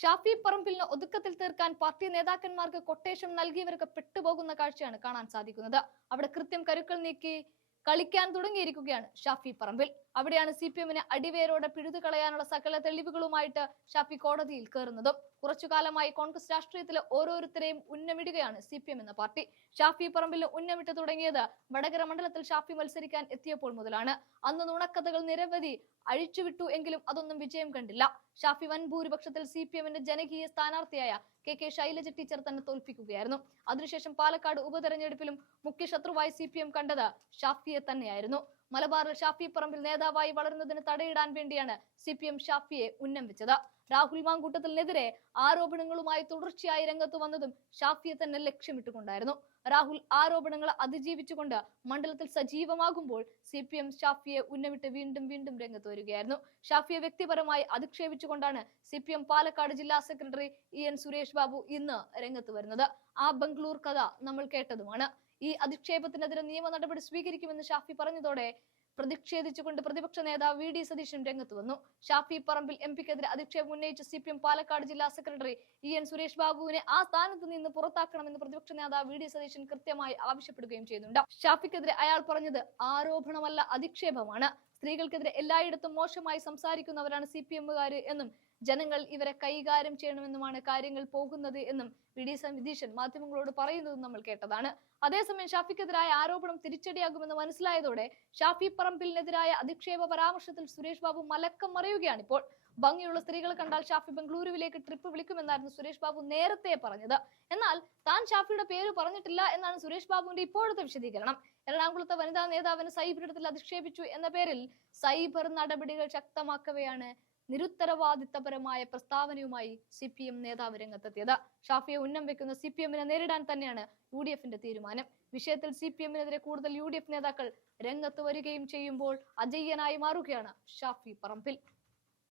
ഷാഫി പറമ്പിലിന് ഒതുക്കത്തിൽ തീർക്കാൻ പാർട്ടി നേതാക്കന്മാർക്ക് കൊട്ടേഷൻ നൽകിയവർക്ക് പെട്ടുപോകുന്ന കാഴ്ചയാണ് കാണാൻ സാധിക്കുന്നത്. അവിടെ കൃത്യം കരുക്കൾ നീക്കി കളിക്കാൻ തുടങ്ങിയിരിക്കുകയാണ് ഷാഫി പറമ്പിൽ. അവിടെയാണ് CPM-നെ അടിവേരോടെ പിഴുതുകളയാനുള്ള സകല തെളിവുകളുമായിട്ട് ഷാഫി കോടതിയിൽ കയറുന്നതും. കുറച്ചുകാലമായി കോൺഗ്രസ് രാഷ്ട്രീയത്തിലെ ഓരോരുത്തരെയും ഉന്നമിടുകയാണ് CPM എന്ന പാർട്ടി. ഷാഫി പറമ്പിലിന് ഉന്നമിട്ട് തുടങ്ങിയത് വടകര മണ്ഡലത്തിൽ ഷാഫി മത്സരിക്കാൻ എത്തിയപ്പോൾ മുതലാണ്. അന്ന് നുണക്കഥകൾ നിരവധി അഴിച്ചുവിട്ടു എങ്കിലും അതൊന്നും വിജയം കണ്ടില്ല. ഷാഫി വൻ ഭൂരിപക്ഷത്തിൽ CPM-ന്റെ ജനകീയ സ്ഥാനാർത്ഥിയായ KK ശൈലജ ടീച്ചർ തന്നെ തോൽപ്പിക്കുകയായിരുന്നു. അതിനുശേഷം പാലക്കാട് ഉപതെരഞ്ഞെടുപ്പിലും മുഖ്യ ശത്രുവായി CPM കണ്ടത് ഷാഫിയെ തന്നെയായിരുന്നു. മലബാറിൽ ഷാഫി പറമ്പിൽ നേതാവായി വളരുന്നതിന് തടയിടാൻ വേണ്ടിയാണ് CPM ഷാഫിയെ ഉന്നം വെച്ചത്. രാഹുൽ മാങ്കൂട്ടത്തിനെതിരെ ആരോപണങ്ങളുമായി തുടർച്ചയായി രംഗത്ത് വന്നതും ഷാഫിയെ തന്നെ ലക്ഷ്യമിട്ടുകൊണ്ടായിരുന്നു. രാഹുൽ ആരോപണങ്ങൾ അതിജീവിച്ചുകൊണ്ട് മണ്ഡലത്തിൽ സജീവമാകുമ്പോൾ CPM ഷാഫിയെ ഉന്നമിട്ട് വീണ്ടും വീണ്ടും രംഗത്ത് വരികയായിരുന്നു. ഷാഫിയെ വ്യക്തിപരമായി അധിക്ഷേപിച്ചുകൊണ്ടാണ് CPM പാലക്കാട് ജില്ലാ സെക്രട്ടറി EN സുരേഷ് ബാബു ഇന്ന് രംഗത്ത് വരുന്നത്. ആ ബംഗ്ലൂർ കഥ നമ്മൾ കേട്ടതുമാണ്. ഈ അധിക്ഷേപത്തിനെതിരെ നിയമ നടപടി സ്വീകരിക്കുമെന്ന് ഷാഫി പറഞ്ഞതോടെ പ്രതിഷേധിച്ചുകൊണ്ട് പ്രതിപക്ഷ നേതാവ് VD സതീശൻ രംഗത്ത് വന്നു. ഷാഫി പറമ്പിൽ MP-ക്കെതിരെ അധിക്ഷേപം ഉന്നയിച്ച CPM പാലക്കാട് ജില്ലാ സെക്രട്ടറി EN സുരേഷ് ബാബുവിനെ ആ സ്ഥാനത്ത് നിന്ന് പുറത്താക്കണമെന്ന് പ്രതിപക്ഷ നേതാവ് VD സതീശൻ കൃത്യമായി ആവശ്യപ്പെടുകയും ചെയ്യുന്നുണ്ട്. ഷാഫിക്കെതിരെ അയാൾ പറഞ്ഞത് ആരോപണമല്ല, അധിക്ഷേപമാണ്. സ്ത്രീകൾക്കെതിരെ എല്ലായിടത്തും മോശമായി സംസാരിക്കുന്നവരാണ് CPM-കാര് എന്നും ജനങ്ങൾ ഇവരെ കൈകാര്യം ചെയ്യണമെന്നുമാണ് കാര്യങ്ങൾ പോകുന്നത് എന്നും VD സതീശൻ മാധ്യമങ്ങളോട് പറയുന്നതും നമ്മൾ കേട്ടതാണ്. അതേസമയം ഷാഫിക്കെതിരായ ആരോപണം തിരിച്ചടിയാകുമെന്ന് മനസ്സിലായതോടെ ഷാഫി പറമ്പിലിനെതിരായ അധിക്ഷേപ പരാമർശത്തിൽ സുരേഷ് ബാബു മലക്കം മറിയുകയാണ് ഇപ്പോൾ. ഭംഗിയുള്ള സ്ത്രീകളെ കണ്ടാൽ ഷാഫി ബംഗളൂരുവിലേക്ക് ട്രിപ്പ് വിളിക്കുമെന്നായിരുന്നു സുരേഷ് ബാബു നേരത്തെ പറഞ്ഞത്. എന്നാൽ താൻ ഷാഫിയുടെ പേര് പറഞ്ഞിട്ടില്ല എന്നാണ് സുരേഷ് ബാബുവിന്റെ ഇപ്പോഴത്തെ വിശദീകരണം. എറണാകുളത്തെ വനിതാ നേതാവിനെ സൈബറിടത്തിൽ അധിക്ഷേപിച്ചു എന്ന പേരിൽ സൈബർ നടപടികൾ ശക്തമാക്കവെയാണ് നിരുത്തരവാദിത്തപരമായ പ്രസ്താവനയുമായി CPM നേതാവ് രംഗത്തെത്തിയത്. ഷാഫിയെ ഉന്നം വെക്കുന്ന CPM-നെ നേരിടാൻ തന്നെയാണ് UDF-ന്റെ തീരുമാനം. വിഷയത്തിൽ CPM-നെതിരെ കൂടുതൽ UDF നേതാക്കൾ രംഗത്ത് വരികയും ചെയ്യുമ്പോൾ അജയ്യനായി മാറുകയാണ് ഷാഫി പറമ്പിൽ.